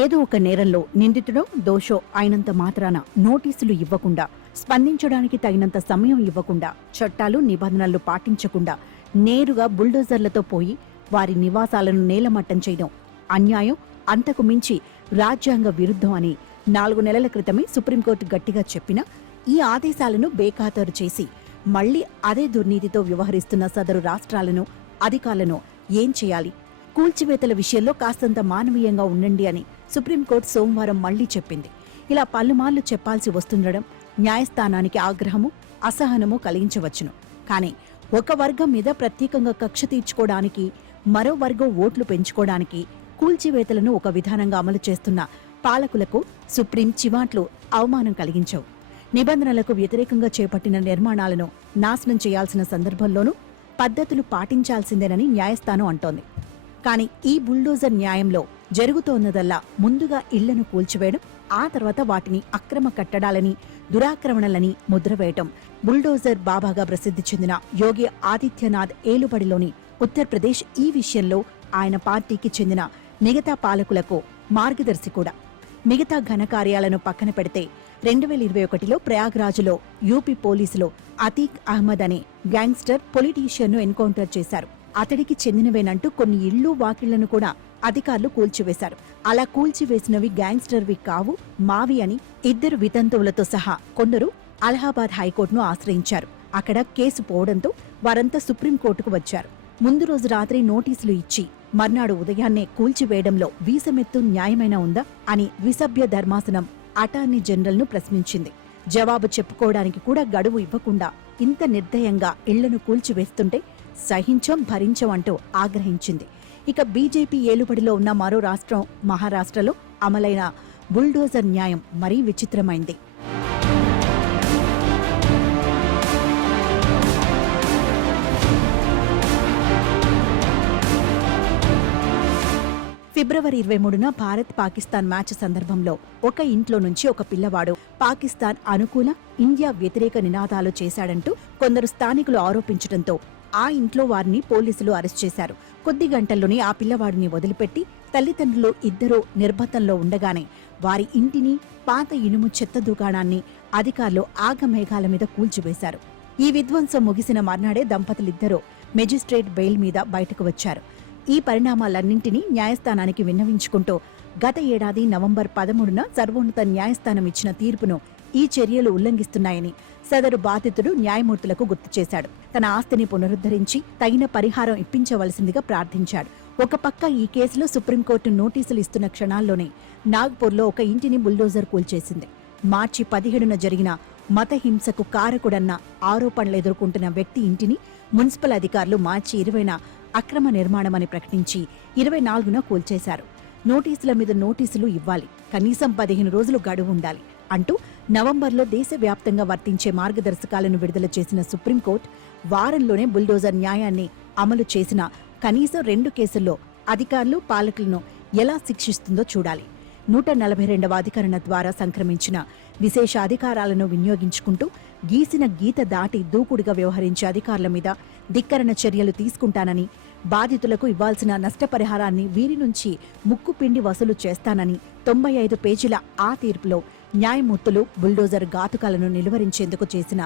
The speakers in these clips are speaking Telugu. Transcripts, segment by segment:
ఏదో ఒక నేరంలో నిందితుడో దోషో అయినంత మాత్రాన నోటీసులు ఇవ్వకుండా, స్పందించడానికి తగినంత సమయం ఇవ్వకుండా, చట్టాలు నిబంధనలు పాటించకుండా నేరుగా బుల్డోజర్లతో పోయి వారి నివాసాలను నేలమట్టం చేయడం అన్యాయం, అంతకు మించి రాజ్యాంగ విరుద్ధం అని 4 నెలల క్రితమే సుప్రీంకోర్టు గట్టిగా చెప్పినా ఈ ఆదేశాలను బేఖాతరు చేసి మళ్లీ అదే దుర్నీతితో వ్యవహరిస్తున్న సదరు రాష్ట్రాలను, అధికారులను ఏం చేయాలి? కూల్చివేతల విషయంలో కాస్తంత మానవీయంగా ఉండండి అని సుప్రీంకోర్టు సోమవారం మళ్లీ చెప్పింది. ఇలా పలుమార్లు చెప్పాల్సి వస్తుండడం న్యాయస్థానానికి ఆగ్రహము, అసహనము కలిగించవచ్చును. కానీ ఒక వర్గం మీద ప్రత్యేకంగా కక్ష తీర్చుకోవడానికి, మరో వర్గం ఓట్లు పెంచుకోవడానికి కూల్చివేతలను ఒక విధానంగా అమలు చేస్తున్న పాలకులకు సుప్రీం చివాట్లు అవమానం కలిగించవు. నిబంధనలకు వ్యతిరేకంగా చేపట్టిన నిర్మాణాలను నాశనం చేయాల్సిన సందర్భంలోనూ పద్ధతులు పాటించాల్సిందేనని న్యాయస్థానం అంటోంది. కానీ ఈ బుల్డోజర్ న్యాయంలో జరుగుతోన్నదల్లా ముందుగా ఇళ్లను కూల్చివేయడం, ఆ తర్వాత వాటిని అక్రమ కట్టడాలని, దురాక్రమణలని ముద్రవేయటం. బుల్డోజర్ బాబాగా ప్రసిద్ధి చెందిన యోగి ఆదిత్యనాథ్ ఏలుబడిలోని ఉత్తరప్రదేశ్ ఈ విషయంలో ఆయన పార్టీకి చెందిన మిగతా పాలకులకు మార్గదర్శి కూడా. మిగతా ఘనకార్యాలను పక్కన పెడితే 2021లో ప్రయాగ్రాజ్లో యూపీ పోలీసులు అతీక్ అహ్మద్ అనే గ్యాంగ్స్టర్ పొలిటీషియన్ను ఎన్కౌంటర్ చేశారు. అతడికి చెందినవేనంటూ కొన్ని ఇళ్లు, వాకిళ్లను కూడా అధికారులు కూల్చివేశారు. అలా కూల్చివేసినవి గ్యాంగ్స్టర్వి కావు, మావి అని 2 వితంతువులతో సహా కొందరు అలహాబాద్ హైకోర్టును ఆశ్రయించారు. అక్కడ కేసు పోవడంతో వారంతా సుప్రీంకోర్టుకు వచ్చారు. ముందు రోజు రాత్రి నోటీసులు ఇచ్చి మర్నాడు ఉదయాన్నే కూల్చివేయడంలో వీసమెత్తు న్యాయమైనా ఉందా అని ద్విసభ్య ధర్మాసనం అటార్నీ జనరల్ను ప్రశ్నించింది. జవాబు చెప్పుకోవడానికి కూడా గడువు ఇవ్వకుండా ఇంత నిర్దయంగా ఇళ్లను కూల్చివేస్తుంటే సహించం, భరించం అంటూ ఆగ్రహించింది. ఇక బీజేపీ ఏలుబడిలో ఉన్న మరో రాష్ట్రం మహారాష్ట్రలో అమలైన బుల్డోజర్ న్యాయం మరీ విచిత్రమైంది. ఫిబ్రవరి 23న భారత్-పాకిస్తాన్ మ్యాచ్ సందర్భంలో ఒక ఇంట్లో నుంచి ఒక పిల్లవాడు పాకిస్తాన్ అనుకూల, ఇండియా వ్యతిరేక నినాదాలు చేశాడంటూ కొందరు స్థానికులు ఆరోపించడంతో ఆ ఇంట్లో వారిని పోలీసులు అరెస్ట్ చేశారు. కొద్ది గంటల్లోనే ఆ పిల్లవాడిని వదిలిపెట్టి తల్లిదండ్రులు ఇద్దరూ నిర్బంధంలో ఉండగానే వారి ఇంటిని, పాత ఇనుము చెత్త దుకాణాన్ని అధికారులు ఆగమేఘాల మీద కూల్చివేశారు. ఈ విధ్వంసం ముగిసిన మర్నాడే దంపతులిద్దరూ మెజిస్ట్రేట్ బెయిల్ మీద బయటకు వచ్చారు. ఈ పరిణామాలన్నింటినీ న్యాయస్థానానికి విన్నవించుకుంటూ గత ఏడాది నవంబర్ 13న సర్వోన్నత న్యాయస్థానం ఇచ్చిన తీర్పును ఈ చర్యలు ఉల్లంఘిస్తున్నాయని సదరు బాధితుడు న్యాయమూర్తులకు గుర్తు చేశాడు. తన ఆస్తిని పునరుద్ధరించి తగిన పరిహారం ఇప్పించవలసిందిగా ప్రార్థించాడు. ఒక పక్క ఈ కేసులో సుప్రీంకోర్టు నోటీసులు ఇస్తున్న క్షణాల్లోనే నాగ్పూర్లో ఒక ఇంటిని బుల్డోజర్ కూల్చేసింది. మార్చి 17న జరిగిన మత హింసకు కారకుడన్న ఆరోపణలు ఎదుర్కొంటున్న వ్యక్తి ఇంటిని మున్సిపల్ అధికారులు మార్చి 20న అక్రమ నిర్మాణమని ప్రకటించి 24న కూల్చేశారు. నోటీసుల మీద నోటీసులు ఇవ్వాలి, కనీసం 15 రోజులు గడువు ఉండాలి అంటూ నవంబర్లో దేశవ్యాప్తంగా వర్తించే మార్గదర్శకాలను విడుదల చేసిన సుప్రీంకోర్టు వారంలోనే బుల్డోజర్ న్యాయాన్ని అమలు చేసిన కనీసం 2 కేసుల్లో అధికారులు, పాలకులను ఎలా శిక్షిస్తుందో చూడాలి. 142వ అధికరణ ద్వారా సంక్రమించిన విశేష అధికారాలను వినియోగించుకుంటూ గీసిన గీత దాటి దూకుడుగా వ్యవహరించే అధికారుల మీద ధిక్కరణ చర్యలు తీసుకుంటానని, బాధితులకు ఇవ్వాల్సిన నష్టపరిహారాన్ని వీరి నుంచి ముక్కుపిండి వసూలు చేస్తానని 95 పేజీల ఆ తీర్పులో న్యాయమూర్తులు బుల్డోజర్ ఘాతుకాలను నిలువరించేందుకు చేసిన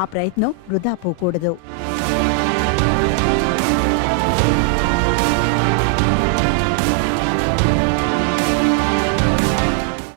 ఆ ప్రయత్నం వృధా పోకూడదు.